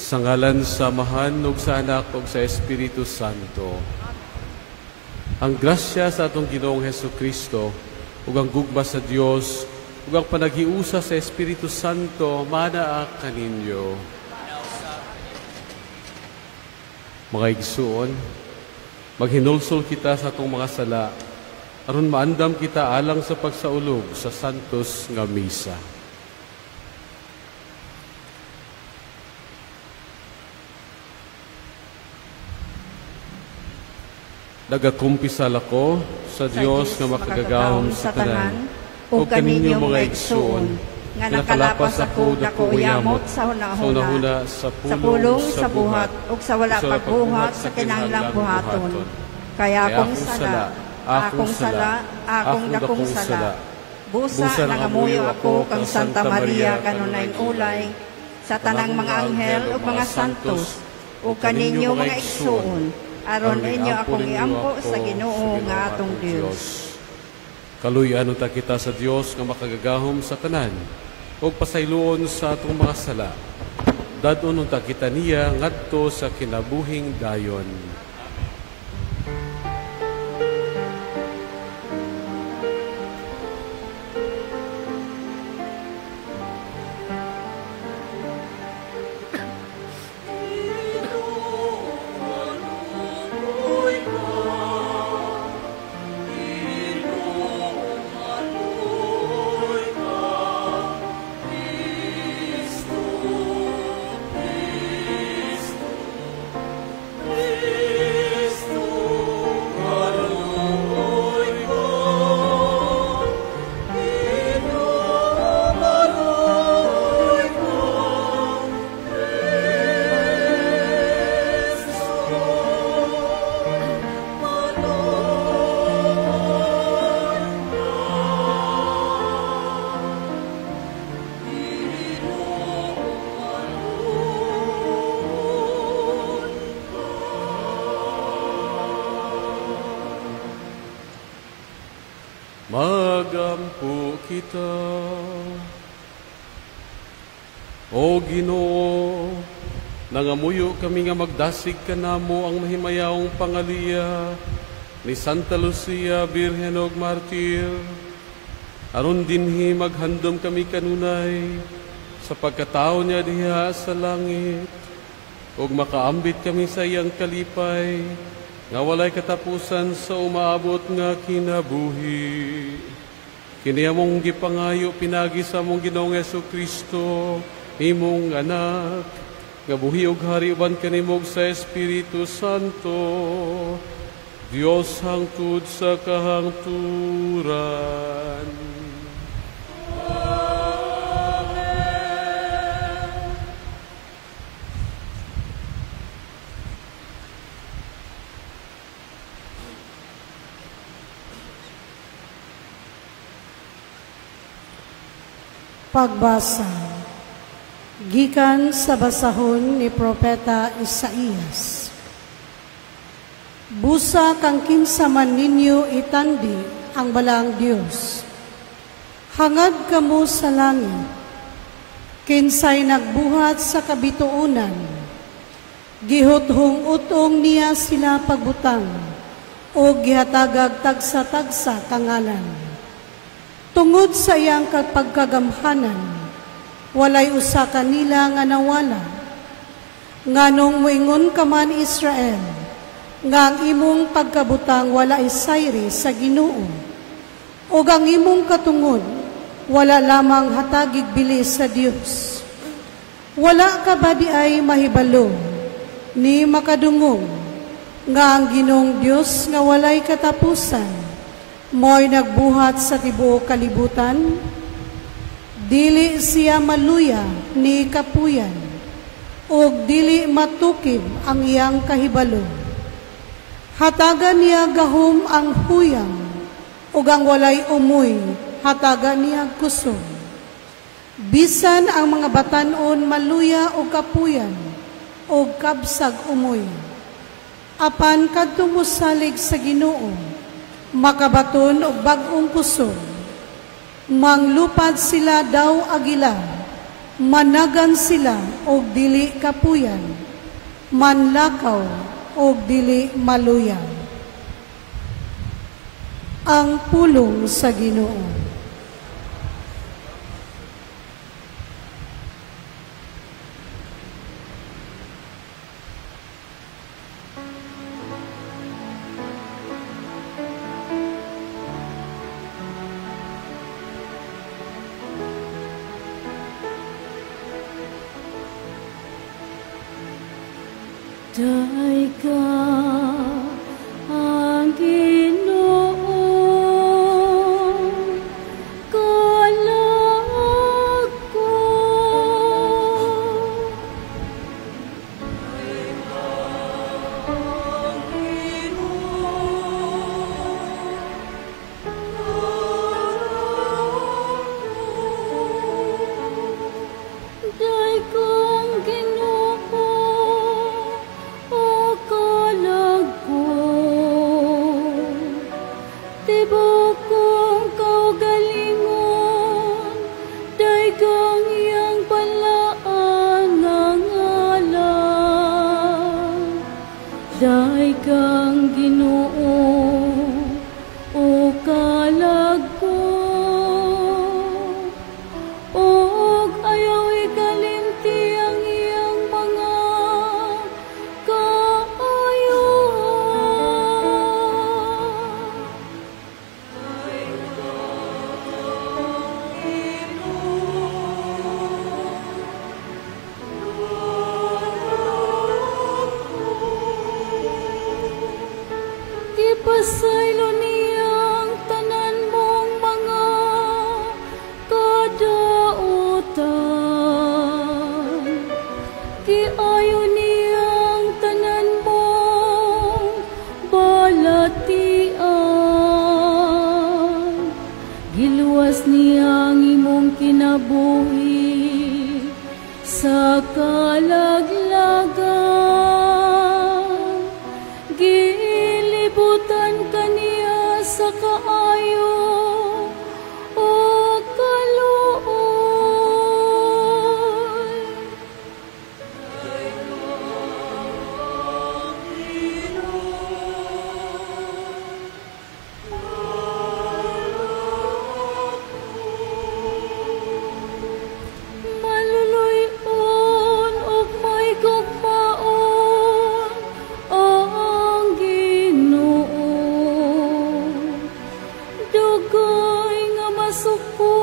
Sa ngalan sa Amahan ug sa Anak ug sa Espiritu Santo. Ang grasya sa atong Ginoong Hesukristo ug ang gugma sa Dios ug ang panaghiusa sa Espiritu Santo manaa kaninyo. Mga igsuon, maghinulsol kita sa atong mga sala aron maandam kita alang sa pagsaulog sa santos nga misa. Nagakumpisal ako sa Dios nga makagagahom sa tanan, o kaninyo mga igsuon, nga nakalapas ako dako uyamot sa hunahuna sa pulong sa buhat, ug sa wala pagbuhat sa kinahanglang buhaton. Kaya akong sala, akong dakong sala. Busa nangamuyo ako kang Santa Maria kanunayng ulay, sa tanang mga anghel ug mga santos, o kaninyo mga igsuon, aron inyo akong iampo sa Ginoo nga atong Dios. Kaluy-ano ta kita sa Dios nga makagagahom sa tanan ug pasayloon sa atong mga sala. Dadon ta kita niya ngadto sa kinabuhing dayon. Magampo kita, O Ginoo, nangamuyo kami nga magdasig kanamo ang mahimayawong pangaliya ni Santa Lucia, Birhen og Martir. Aron dinhi maghandom kami kanunay sa pagkatao niya diha sa langit, ug makaambit kami sa iyang kalipay, nga walay katapusan sa umaabot nga kinabuhi. Kini among gipangayo pinagi sa among Ginoong Hesukristo, imong anak, nga buhi ug hari uban kanimog sa Espiritu Santo, Dios hangtod sa kahangturan. Pagbasa gikan sa basahon ni Propeta Isaías. Busa kang kinsa man ninyo itandi ang balang Dios. Hangad kamo sa langit, kinsay nagbuhat sa kabituunan. Gihuthong utong niya sila pagbutang, o gihatagag tagsa-tagsa kangalan. Tungod sa iyang pagkagamhanan, walay usa kanila nga nawala. Nganong moingon ka man Israel, nga ang imong pagkabutang wala isayri sa Ginoo, ug ang imong katungod wala lamang hatagig bilis sa Dios. Wala ka ba di ay mahibalo ni makadungog nga ang Ginoong Dios nga walay katapusan mo'y nagbuhat sa tibuok kalibutan? Dili siya maluya ni kapuyan, ug dili matukib ang iyang kahibalo. Hatagan niya gahom ang huyang, ug ang walay umoy, hatagan niya kusog. Bisan ang mga batanon maluya o kapuyan, o kabsag umoy. Apan kadto mosalig sa Ginoo, makabaton o bagong kusog. Manglupad sila daw agila, Managan sila og dili kapuyan, manlakaw og dili maluyaw. Ang pulong sa Ginoo. Daig ka ang Ginoo, kalag ko. Daig ka ang Ginoo, daig kang Ginoo, o kalag ko. Tibok kong kaugalingon, daig kang iyang balaan nga ngalan. Daig kang Ginoo, o kalag ko. Og ayaw ikalimti ang iyang mga kaayuhan. Ipasaylo niyang tanan mong mga kadautan. Kiayo niyang tanan mong balatian. Giluwas niyang imong kinabuhi sa kalaglagan. Gilibutan kaniya sa kaayo o kaluoy. Maluluyon ug may gugmaon ang Ginoo. Dugay nga masuko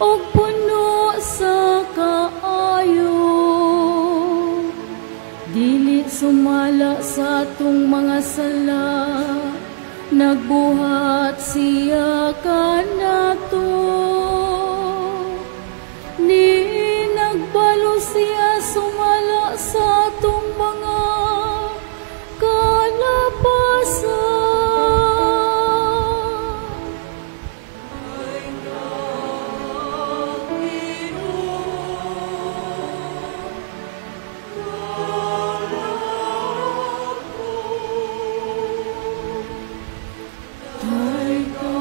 ug puno sa kaayo. Dili sumala sa atong mga sala, nagbuhat siya kanato. Ni nagbalo siya sumala sa atong mga kalapasan. Daig ka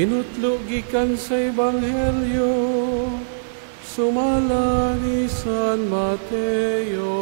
Kinutlo gikan sa Ebanghelyo, sumala ni San Mateo.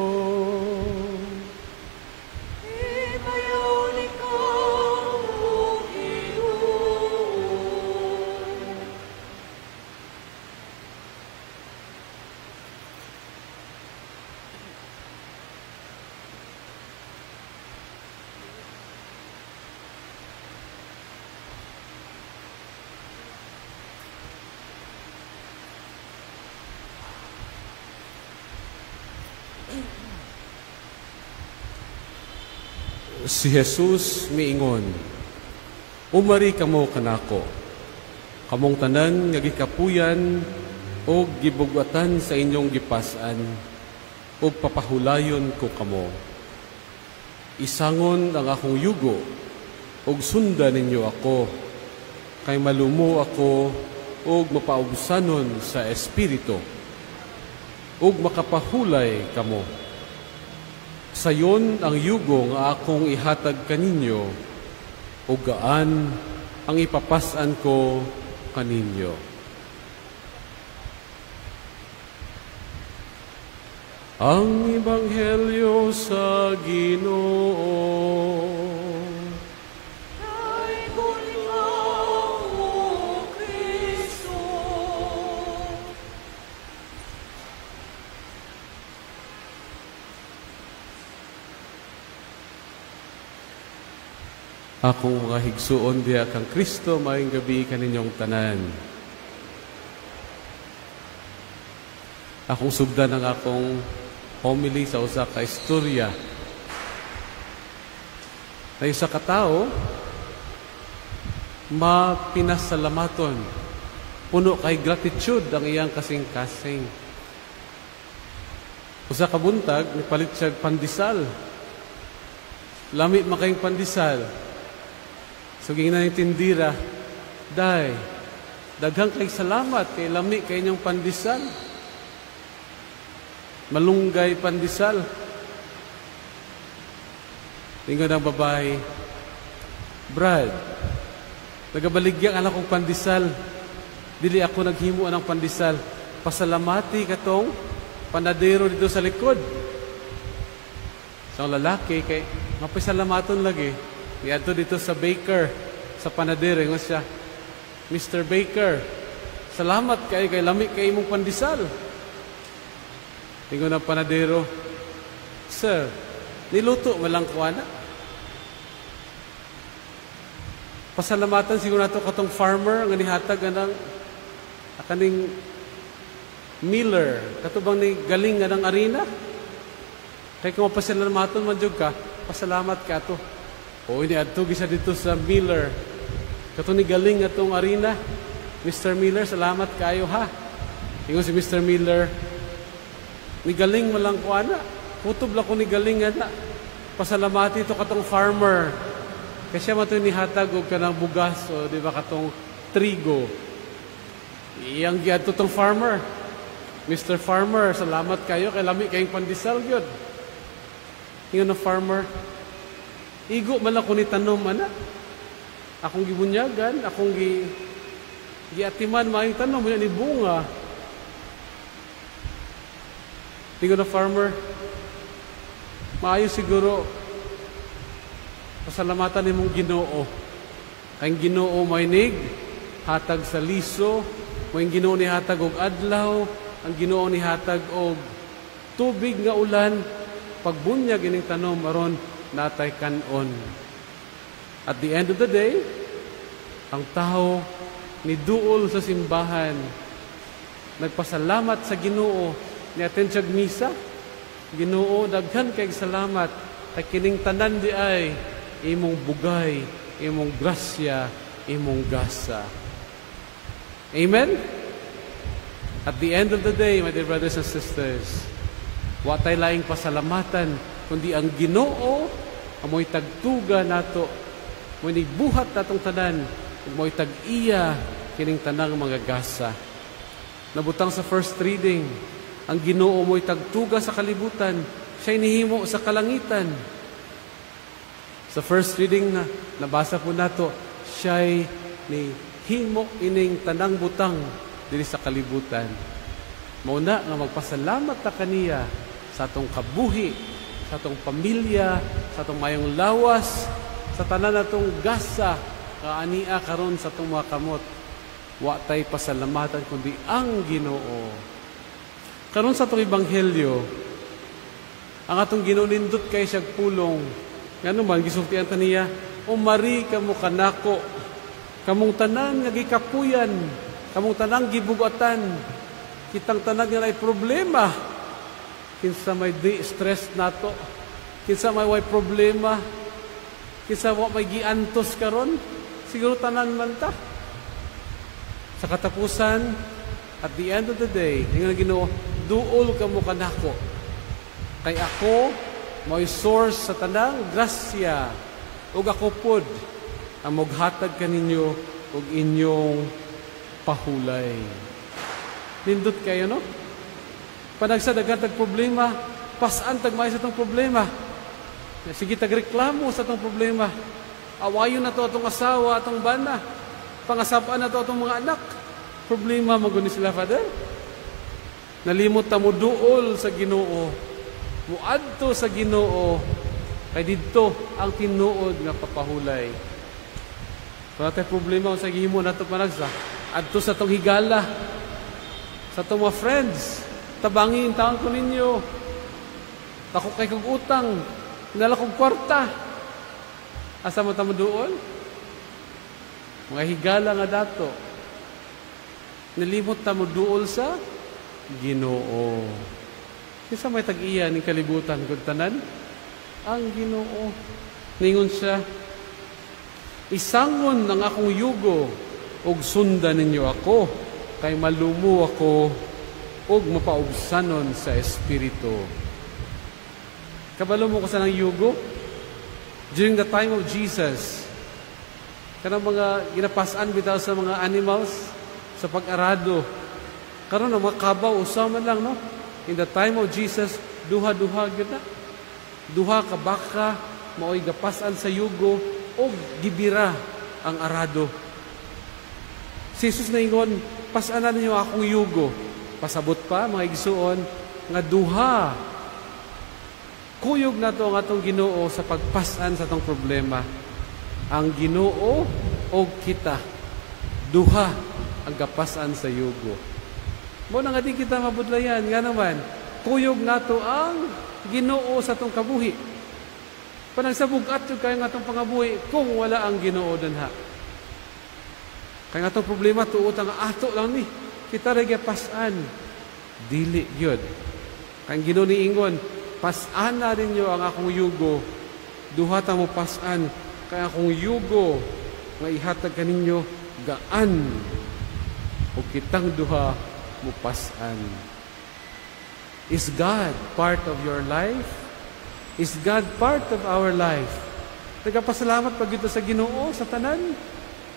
Si Jesus miingon, umari kamo kanako, kamong tanan nga gikapuyan o gibugatan sa inyong gipasan, o papahulayon ko kamo. Isangon ang akong yugo, o sundan ninyo ako, kay malumo ako, o mapaubsanon sa Espiritu, o makapahulay kamo. Sayon ang yugo nga akong ihatag kaninyo, o gaan ang ipapasan ko kaninyo. Ang Ebanghelyo sa Ginoo. Akong mga higsuon diya kang Kristo, maayong gabi kaninyong tanan. Akong sugdan ang akong homily sa usa ka istorya. Na isa ka tao, mapinasalamaton, puno kay gratitude ang iyang kasing-kasing. Usa ka buntag, nipalit siya pandisal. Lami makayong pandisal. So, gina ng tindira, day, daghang kay salamat, kay lami kay inyong pandisal. Malunggay pandisal. Tingnan ang babae, Brad, nagabaligyan anak kong pandisal. Dili ako naghimuan ng pandisal. Pasalamati katong panadero dito sa likod. So, ang lalaki, kay mapasalamaton lagi. Iadto dito sa baker, sa panadero, nga siya, Mr. Baker, salamat kay lami kay imong pandisal. Tingon ang panadero, Sir, niluto walang kuwana. Pasalamatan siguro nato katong farmer nga nihatag anang akaning miller, katubang ni galing nga ng arena. Kay kung pasalamatan man jud ka, pasalamat ka to. O ini adto gisa dito sa Miller. Kato ni galing atong arena. Mr. Miller, salamat kayo ha. Ingon si Mr. Miller, ni galing man lang ko ana. Kutob lang ko ni galing ana. Pasalamati ito katong farmer. Kasi mo ito nihatag o kanang bugas o di ba katong trigo. Iyang giadto tong farmer. Mr. Farmer, salamat kayo kay lami kayong pandisal gyud. Ingon ng farmer, igo man ako ni tanom, ana. Akong gibunyagan, akong giatiman, maayong tanom, yan ni bunga. Tingko na farmer, maayo siguro, pasalamatan ni mong Ginoo. Ang Ginoo mainig, hatag sa liso, ang Ginoo ni hatag og adlaw, ang Ginoo ni hatag og tubig nga ulan, pagbunyag ining tanom, aron natay kanon. At the end of the day, ang tao ni duol sa simbahan, nagpasalamat sa Ginoo, ni-attend siya misa. Ginoo, daghan kay salamat, kay kining tanan di ay imong bugay, imong grasya, imong gasa. Amen? At the end of the day, my dear brothers and sisters, watay laing pasalamatan, kundi ang Ginoo amoy tagtuga nato, mo'y nibuhat natong tanan, mo'y tag-iya kining tanang mga gasa. Nabutang sa first reading, ang Ginoo mo'y tagtuga sa kalibutan, siya'y nihimo sa kalangitan. Sa first reading na nabasa po nato, siya'y ni himo ining tanang butang diri sa kalibutan. Mauna nga magpasalamat ta kaniya sa atong kabuhi, sa atong pamilya, sa atong mayong lawas, sa tanan natong gasa, kaania karon sa atong mga kamot. Wa tay pasalamatan kundi ang Ginoo. Karon sa atong ebanghelyo, ang atong Ginoo nindot kay siyag pulong. Ngano man gisultian ta niya, umari kamo kanako, kamong tanan nga gikapuyan, kamong tanang gibugatan, kitang tanan nga ay problema. Kinsa may stress nato, kinsa may way problema, kinsa may giantos karon, siguro tanan man ta. Sa katapusan, at the end of the day, nga Ginoo, duol kamo kanako. Kay ako may source sa tanang grasya, ug ako pod ang maghatag kaninyo ug inyong pahulay. Nindot kayo, no? Panagsadagan tag problema, pasan tag may sa tong problema. Sige tagreklamo sa tong problema. Awayon na to atong asawa, atong bana. Pangasapaan na to atong mga anak. Problema maguni sila, Father. Nalimot ta mo duol sa Ginoo. Muadto sa Ginoo. Kay didto ang tinuod nga papahulay. Wala tayo problema kung sa gihimo nato panagsa. Adto sa tong higala. Sa tong mga friends. Tabangin taon ko ninyo. Tako kay kong utang. Nala kong kwarta. Asa mo tamo duol? Mga higala nga dato. Nalimot tamo duol sa Ginoo. Kisa may tag-iya ning kalibutan kung tanan? Ang Ginoo. Ningon siya, isangon ng akong yugo, ug sundan ninyo ako, kay malumo ako, ug mapaubsanon sa Espiritu. Kabalo mo ko sa ng yugo? During the time of Jesus, kanang mga ginapasan bitaw sa mga animals, sa pag-arado, karon ang mga kabaw, usaman lang, no? In the time of Jesus, duha-duha gina. Duha ka baka, mao'y gapasan sa yugo, o gibira ang arado. Si Jesus na ingon, pasanan ninyo akong yugo. Pasabot pa, mga igsuon, nga duha. Kuyog na to ang atong Ginoo sa pagpasan sa atong problema. Ang Ginoo o kita. Duha ang gapasan sa yugo. Mo na nga di kita mabudlayan, nga naman, kuyog nato ang Ginoo sa atong kabuhi. Panagsabugat yung kaya nga atong pangabuhi kung wala ang Ginoo dunha. Kaya nga atong problema, tuot ang ato lang ni. Kita rin pasan. Dili yun. Kaya Ginoo ni ingon, pasan na rin nyo ang akong yugo. Duha ta mo pasan. Kaya akong yugo, nga ihatag kaninyo, gaan. O kitang duha, mupasan. Is God part of your life? Is God part of our life? Nagapasalamat pag ito sa Ginoo, sa tanan.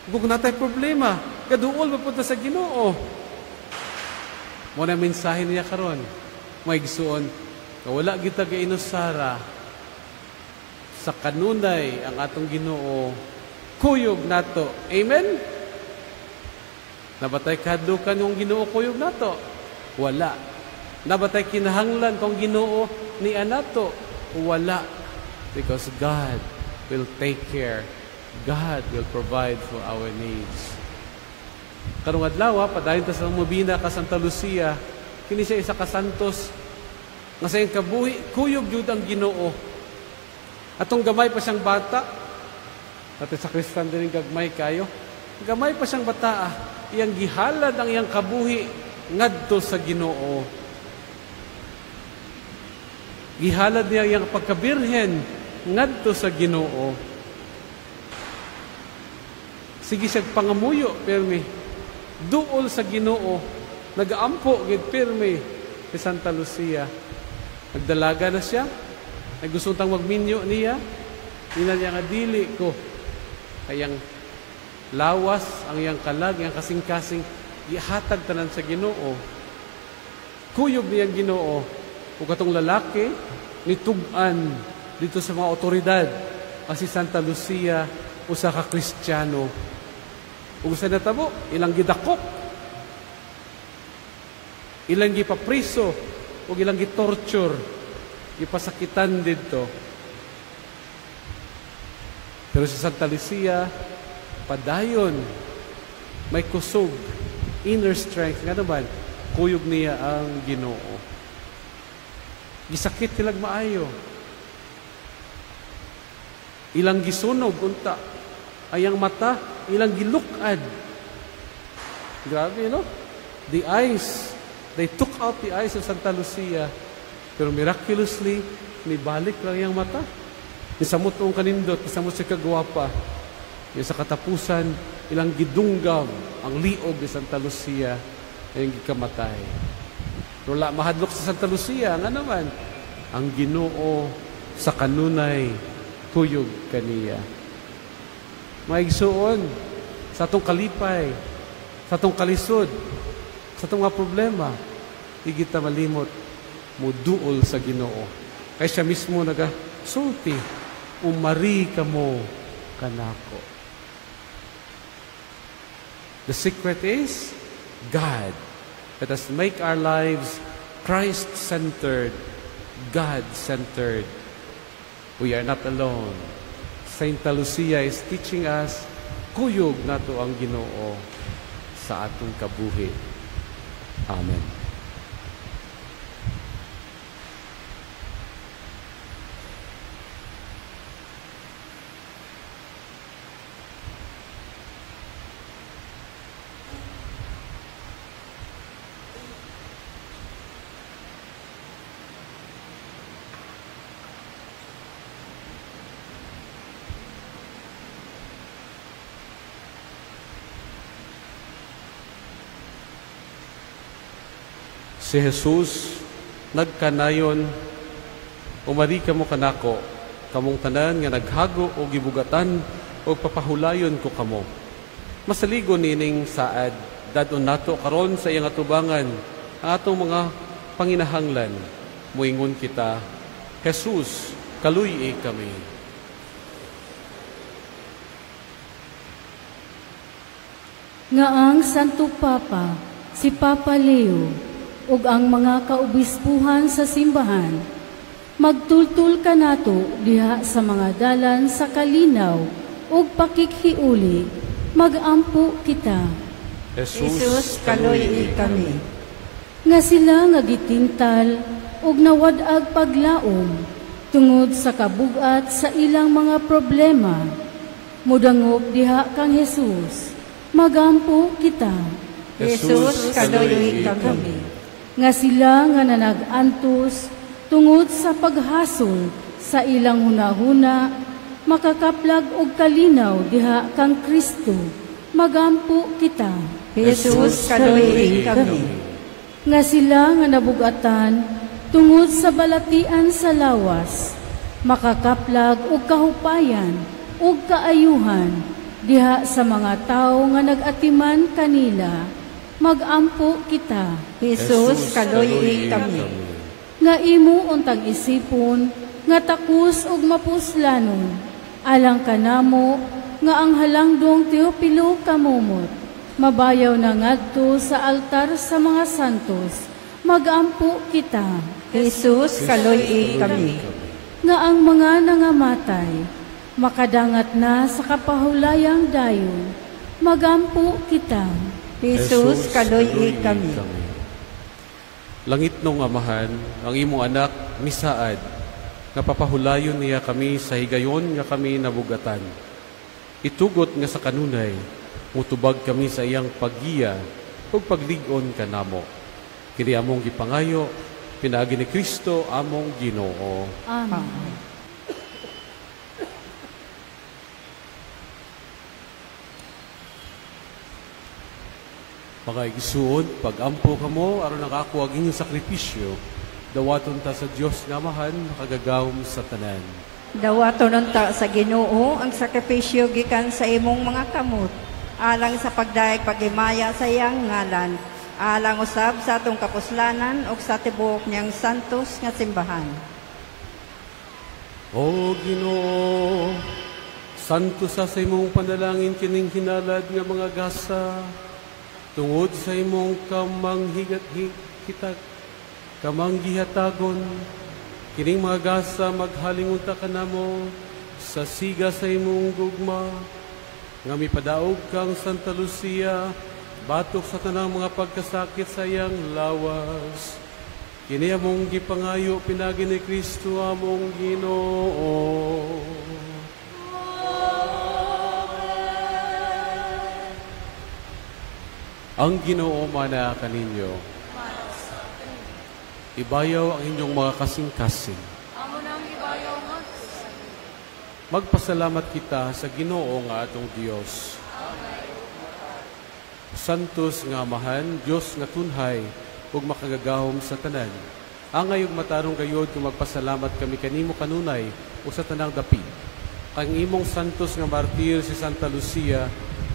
Kung natay problema, kaduol mapunta sa Ginoo. Muna mensahe niya karon, may igsuon, wala kita kainusara sa kanunay ang atong Ginoo, kuyog nato. Amen? Nabatay kadukan yung Ginoo kuyog nato? Wala. Nabatay kinahanglan kung Ginoo ni anato? Wala. Because God will take care. God will provide for our needs. Karong adlaw, padayon ta sa Mubina ka Santa Lucia, kini siya isa ka santos nga sa iyang kabuhi, kuyog jud ang Ginoo. Atong gamay pa siyang bata, dati sa Kristan din gagmay kayo, gamay pa siyang bata, iyang gihalad ang iyang kabuhi ngadto sa Ginoo. Gihalad niya iyang pagkabirhen ngadto sa Ginoo. Sige siya pangamuyo, permi. Duol sa Ginoo, nagaampo gid permi si Santa Lucia. Nagdalaga na siya, naggusto tang magminyo niya, ina niya nga dili ko. Kayang lawas, ang iyang kalag, iyang kasing-kasing, ihatag tanan sa Ginoo. Kuyog niyang Ginoo, o katong lalaki, nitugan dito sa mga otoridad, kasi Santa Lucia, usa ka Kristiyano. Ug sa natabo, ilang gidakop, ilang gipapriso, ug ilang gitorture, ipasakitan dito. Pero si Santa Lucia, padayon, may kusog, inner strength, nga naman, kuyog niya ang Ginoo. Gisakit silang maayo. Ilang gisunog, unta. Ayang mata, ilang gilukad. Grabe, no? The eyes, they took out the eyes of Santa Lucia, pero miraculously, nibalik lang yung mata. Isamot ang kanindot, isamot si kagwapa. Yung sa katapusan, ilang gidunggam ang liog ni Santa Lucia yung gikamatay. Pero mahadlok sa Santa Lucia, nga naman, ang Ginoo sa kanunay kuyog kaniya. Maigsuon sa atong kalipay, sa atong kalisod, sa atong mga problema, higit na malimot, muduol sa Ginoo. Kaya siya mismo sulti, umari ka mo kanako. The secret is God. Let us make our lives Christ-centered, God-centered. We are not alone. Saint Lucia is teaching us, kuyog nato ang Ginoo sa atong kabuhi. Amen. Si Jesus nagkanayon, umari ka mo kanako, kamong tanan nga naghago o gibugatan o papahulayon ko kamo. Masaligo nining saad, dadon nato karon sa iyang atubangan, ang atong mga panginahanglan. Muingon kita, Jesus, kaluy kami. Nga ang Santo Papa, si Papa Leo, ug ang mga kaobispuhan sa simbahan, magtultul ka nato diha sa mga dalan sa kalinaw ug pakikhiuli, magampo kita. Jesus, kaluy kami. Nga sila nga gitintal ug nawad-ag paglaom tungod sa kabugat sa ilang mga problema, mudangop diha kang Jesus, magampo kita. Jesus, kaluy kami. Nga sila nga nanag-antos tungod sa paghasol sa ilang hunahuna, makakaplag og kalinaw diha kang Kristo, magampo kita. Jesus, kaluy kami. Nga sila nga nabugatan tungod sa balatian sa lawas, makakaplag og kahupayan og kaayuhan diha sa mga tawo nga nag-atiman kanila, magampo kita. Jesus, kaluy kami. Nga imo untang isipon, nga takus og mapuslanon, alang kanamo, nga ang halangdong Teopilo kamumot, mabayaw na ngadto sa altar sa mga santos, magampo kita. Jesus, kaluy kami. Nga ang mga nangamatay, makadangat na sa kapahulayang dayon, magampo kita. Jesus, kaluy kami. Langit nung Amahan, ang imong anak misaad, nga papahulayon niya kami sa higayon nga kami nabugatan. Itugot nga sa kanunay, mutubag kami sa iyang paggiya ug paglig-on kanamo. Kini among gipangayo, pinaagi ni Kristo among Ginoo. Amen. Mga igsuon, pag-ampo ka mo, aron nakakuha ang inyong sakripisyo, dawaton ta sa Diyos nga Amahan, makagagawom sa tanan. Dawaton ta sa Ginoo ang sakripisyo gikan sa imong mga kamot, alang sa pagdaig pagimaya sa iyang ngalan, alang usab sa atong kapuslanan o sa tibuok niyang santos nga simbahan. O Ginoo, Santo sa imong panalangin kining hinalad nga mga gasa, tungod sa imong kamanggihatagon, kining mga gasa maghalingunta ka namo sa siga sa imong gugma, nga mipadaog kang Santa Lucia, batok sa tanang mga pagkasakit sa iyang lawas. Kini among gipangayo pinagi ni Kristo among Ginoo. Ang Ginoo mana kaninyo. Ibayaw ang inyong mga kasing-kasing. Magpasalamat kita sa Ginoo nga atong Dios. Santos nga amahan, Dios nga tunhay, ug makagagahom sa tanan. Ang ngayong matarong gayod kung magpasalamat kami kanimo kanunay o sa tanang dapi. Kang imong santos nga martir si Santa Lucia,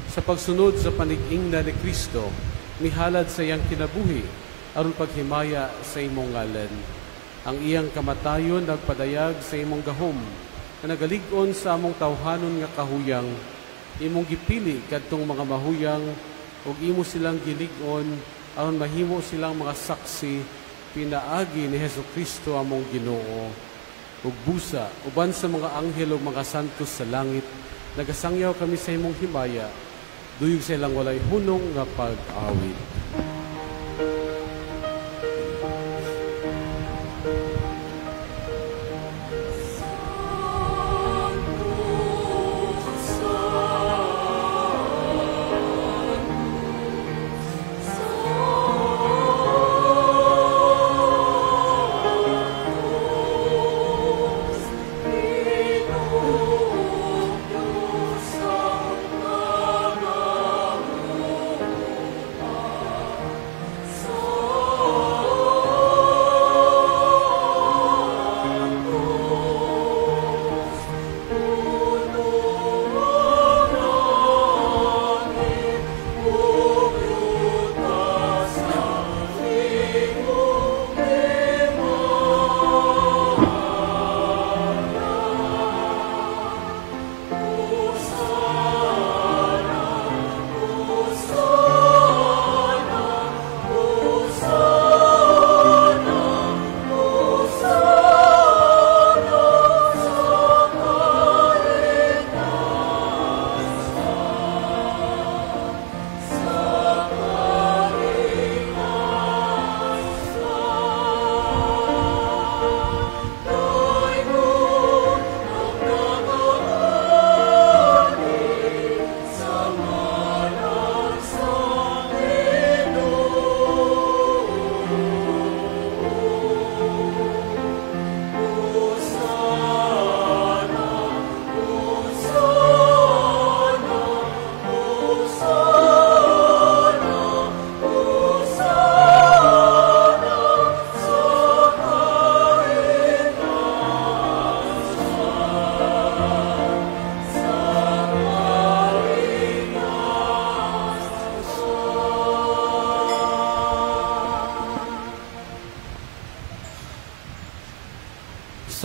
sa pagsunod sa panig-ingna ni Kristo, mihalad sa iyang kinabuhi, aron paghimaya sa imong ngalan. Ang iyang kamatayon nagpadayag sa imong gahom, na nagalig-on sa among tawhanon nga kahuyang, imong gipili kadtong mga mahuyang, ug imo silang gilig-on, aron mahimo silang mga saksi, pinaagi ni Hesukristo among Ginoo. Ug busa, uban sa mga anghel ug mga santos sa langit, nagasangyaw kami sa imong himaya, duyog sa ilang walay hunong nga pag-awit.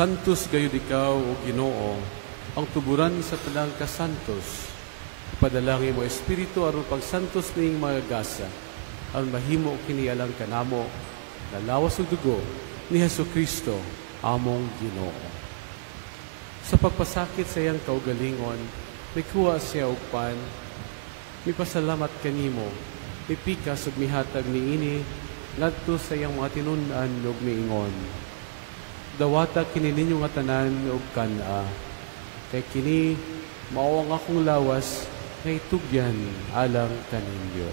Santos gayud ikaw o Ginoo, ang tuburan sa tanang kasantos. Ipadalangin mo Espiritu aron pagsantos ning mga gasa, aron mahimo kinialang kanamo, na lawas ug dugo ni Hesukristo among Ginoo. Sa pagpasakit sa iyang kaugalingon, may kuha siya og pan, may pasalamat kanimo, may pikas ug mihatag niini ngadto sa iyang mga tinun-an ug miingon. Dawata kini ninyo nga tanan ug kana, kay kini mao ang akong lawas nga itugyan alang kaninyo.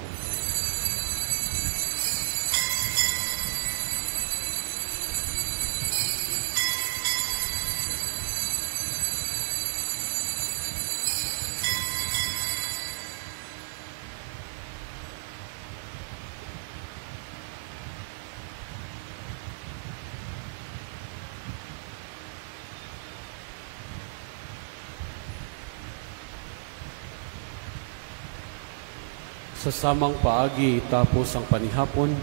Sa samang paagi tapos ang panihapon,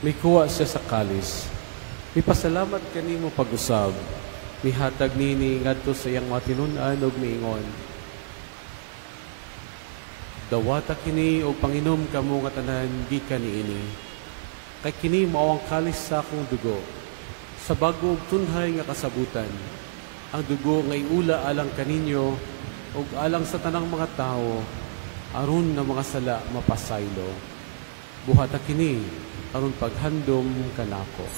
may kuha siya sa kalis. May pasalamat kanimo pag-usab. Mihatag nini ngadto sa iyang mga tinun-an ug miingon. Dawata kini o panginom kamo nga tanan gikan niini. Kay kini mao ang kalis sa akong dugo. Sa bago ug tunhay nga kasabutan. Ang dugo nga iula alang kaninyo ug alang sa tanang mga tao aron nga mga sala mapasaylo. Buhata kini aron paghandom kanako.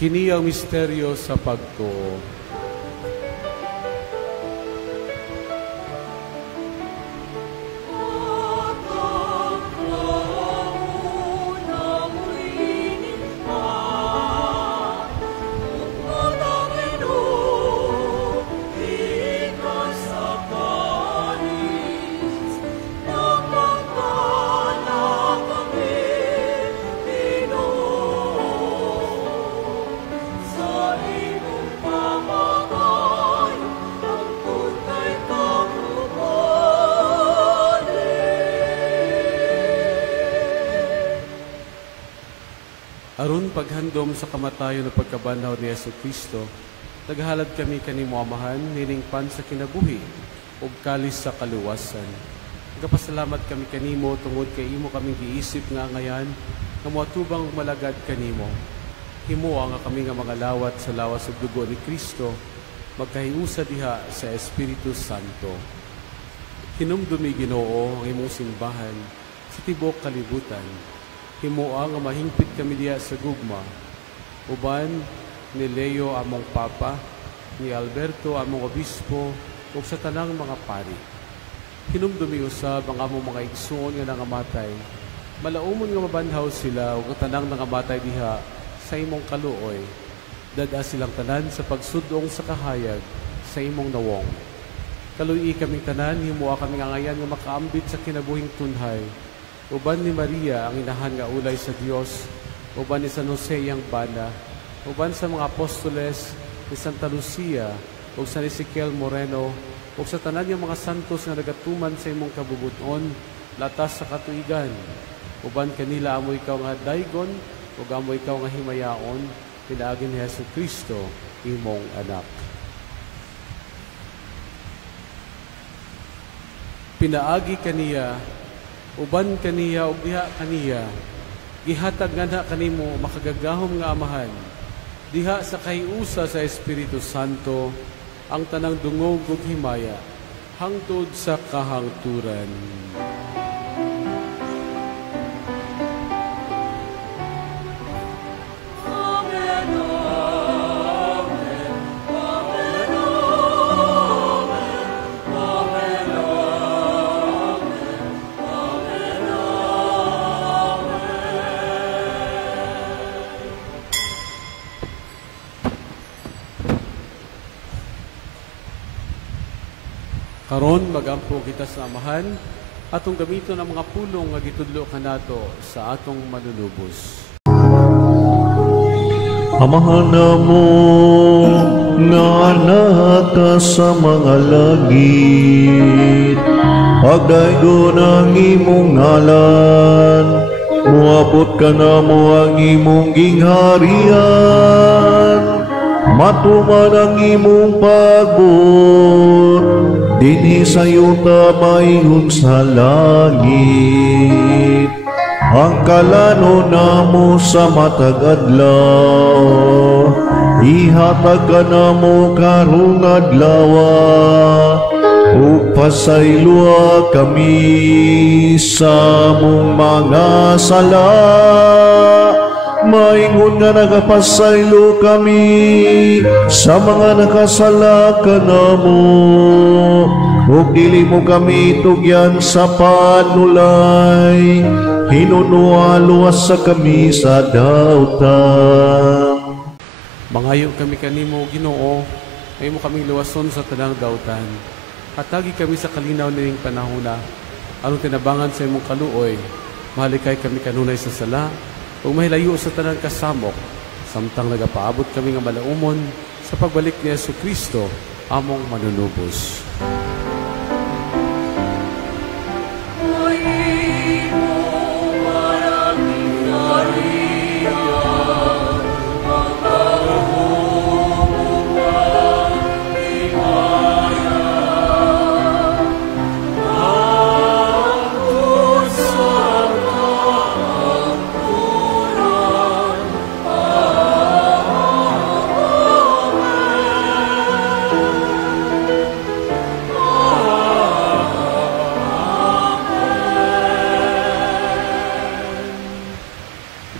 Kini ang misteryo sa pagtuo. Aron paghandom sa kamatayon o pagkabanhaw ni Yesu Kristo, naghalad kami kanimo amahan, niningpan sa kinabuhi, ug kalis sa kaluwasan. Nagapasalamat kami kanimo tungod kay imo kaming giisip nga ngayan, nga moatubang malagad kanimo. Himo nga kami nga mga lawat sa lawas ug dugo ni Kristo, magkahiusa diha sa Espiritu Santo. Hinumdumi Ginoo ang imong simbahan sa tibuok kalibutan. Himoa nga mahingpit kami diya sa gugma. Uban ni Leo among Papa, ni Alberto among Obispo, ug sa tanang mga pari. Hinumdumi usab ang among mga igsoon nga nangamatay. Malaumon nga mabanhaw sila ug tanang nangamatay diha sa imong kaluoy. Dada silang tanan sa pagsudong sa kahayag sa imong nawong. Kaluy kaming tanan, himoa kami nga ngayan nga makaambit sa kinabuhing tunhay. Uban ni Maria ang inahan nga ulay sa Dios, uban ni San Jose yang bana, uban sa mga apostoles ni Santa Lucia, ug San Ezequiel Moreno, ug sa tanan nga mga santos nga nagatuman sa imong kabubuton, latas sa katuigan. Uban kanila amo ikaw nga daygon, ug amo ikaw nga himayaon, pinaagi ni Hesus Kristo, imong anak. Pinaagi kaniya, uban kaniya ug diha kaniya, gihatag nga kanimo makagagahom nga amahan, diha sa kahiusa sa Espiritu Santo, ang tanang dungog ug himaya, hangtod sa kahangturan. Karon magampo kita sa amahan, atong gamiton ang mga pulong nga gitudlo kanato sa atong manunubos. Amahan namo nga naka sa mga langit, pagdaygon ang imong ngalan, muabot ka namo ang imong gingharian, matuman ang imong pagbuot, dinhi sa yuta maingon sa langit. Ang kalano namo sa matag adlaw, ihatag ka namo karong adlawa, ug pasaylua kami sa mong mga sala. Maingon nga nagapasaylo kami sa mga nakasala kanamo, ug dili mo kami tugyan sa panulay, hinunualuwas sa kami sa dautan. Mangayo kami kanimo, Ginoo, ay mo kaming luwason sa tanang dautan. Hatagi kami sa kalinaw nining panahona, Anong tinabangan sa imong kaluoy, mahalikay kami kanunay sa sala, ug mahilayo sa tanan kasamok, samtang nagapaabot kami nga malaumon sa pagbalik ni Jesucristo, among manunubos.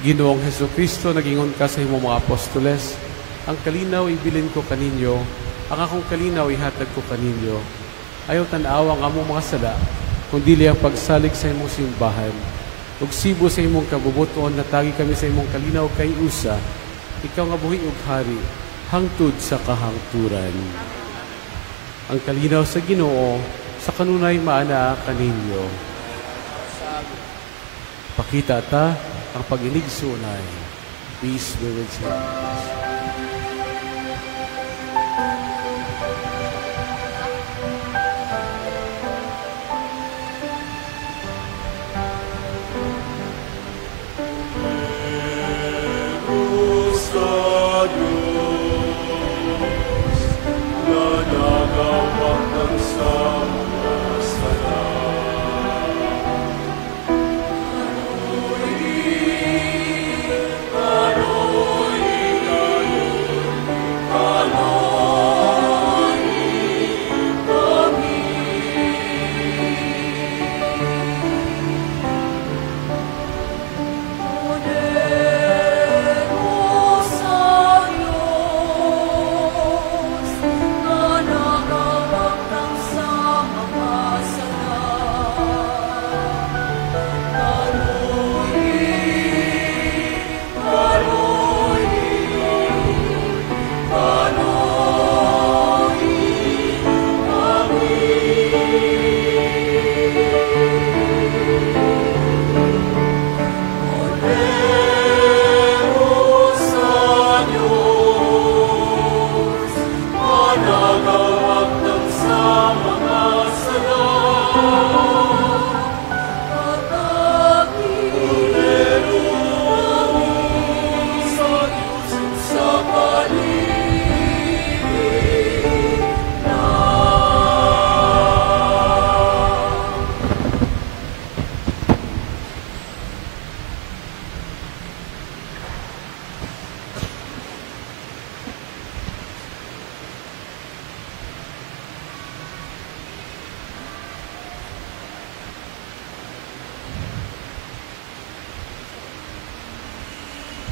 Ginoong Jesucristo, nagingon ka sa imong mga apostoles, ang kalinaw ibilin ko kaninyo, ang akong kalinaw ihatag ko kaninyo. Ayaw tan-aw ang among mga sala, kundi ang pagsalig sa imong simbahan. Ug sibo sa imong kabubuton, natagi kami sa imong kalinaw kay usa, ikaw nga buhi ug hari, hangtod sa kahangturan. Ang kalinaw sa Ginoo, sa kanunay maana kaninyo. Pakita ta ang pag-inigsunay. Peace be with you.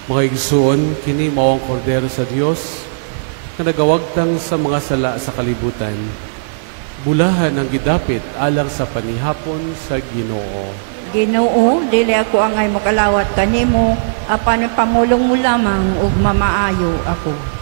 Mga igsoon, kini mao ang kordero sa Dios nga nagawagtang sa mga sala sa kalibutan. Bulahan ang gidapit alang sa panihapon sa Ginoo. Ginoo, dili ako angay makalawat kanimo, apan pamulong mo lamang ug mamaayo ako.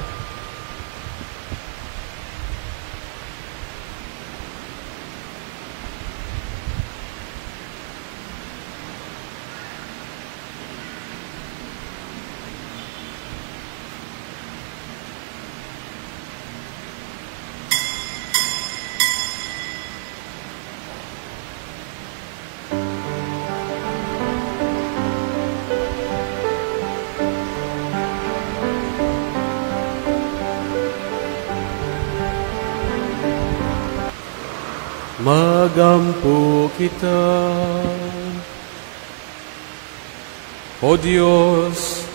Magampo kita, O Diyos,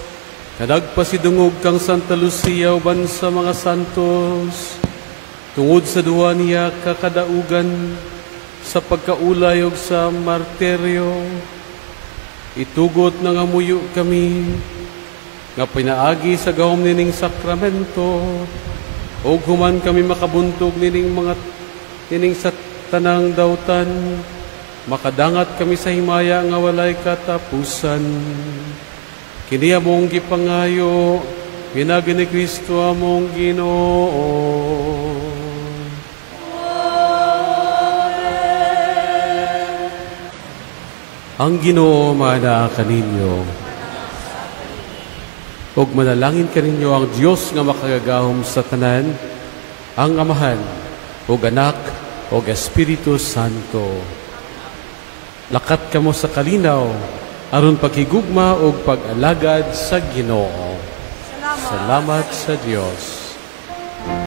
kadagpasidungog kang Santa Lucia uban sa mga santos, tungod sa duwa niya kakadaugan sa pagkaulay ug sa martiryo, itugot na nga muyo kami, nga pinaagi sa gahom nining sakramento, o human kami makabuntog nining sa tanang dautan, makadangat kami sa himaya nga walay katapusan. Kini among gipangayo, pinagi ni Kristo among Ginoo. Ang Ginoo mana kaninyo. Ug manalangin kaninyo ang Dios nga makagagahom sa tanan, ang Amahan, ug Anak, ug Espiritu Santo. Lakat kamo sa kalinaw, aron paghigugma ug pag-alagad sa Ginoo. Salamat sa Dios.